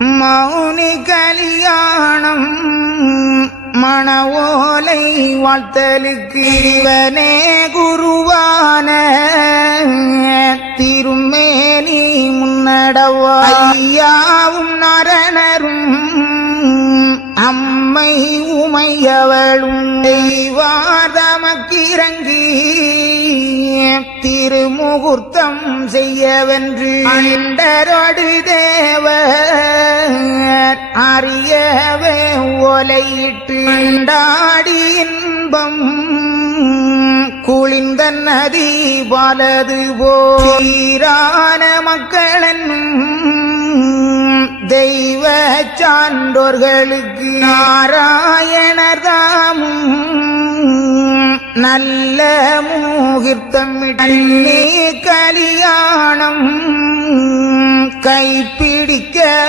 மௌனி கலியாணம் மண ஓலை வாழ்த்தலுக்கு இவனே குருவான திருமேனி முன்னடவா. ஐயாவும் நரணரும் அம்மை உமையவளும் தெய்வாதமக்கிறங்கி திருமுகூர்த்தம் செய்யவென்று. அண்டரோடு தேவர் அறியவே ஒலையிட்டு அண்டாடி இன்பம் குளிந்த நதி வலது போரான மக்களன் தெய்வ சான்றோர்களுக்கு நாராயணதாமும் நல்ல முகூர்த்தம் நீ கலியாணம் கைப்பிடிக்க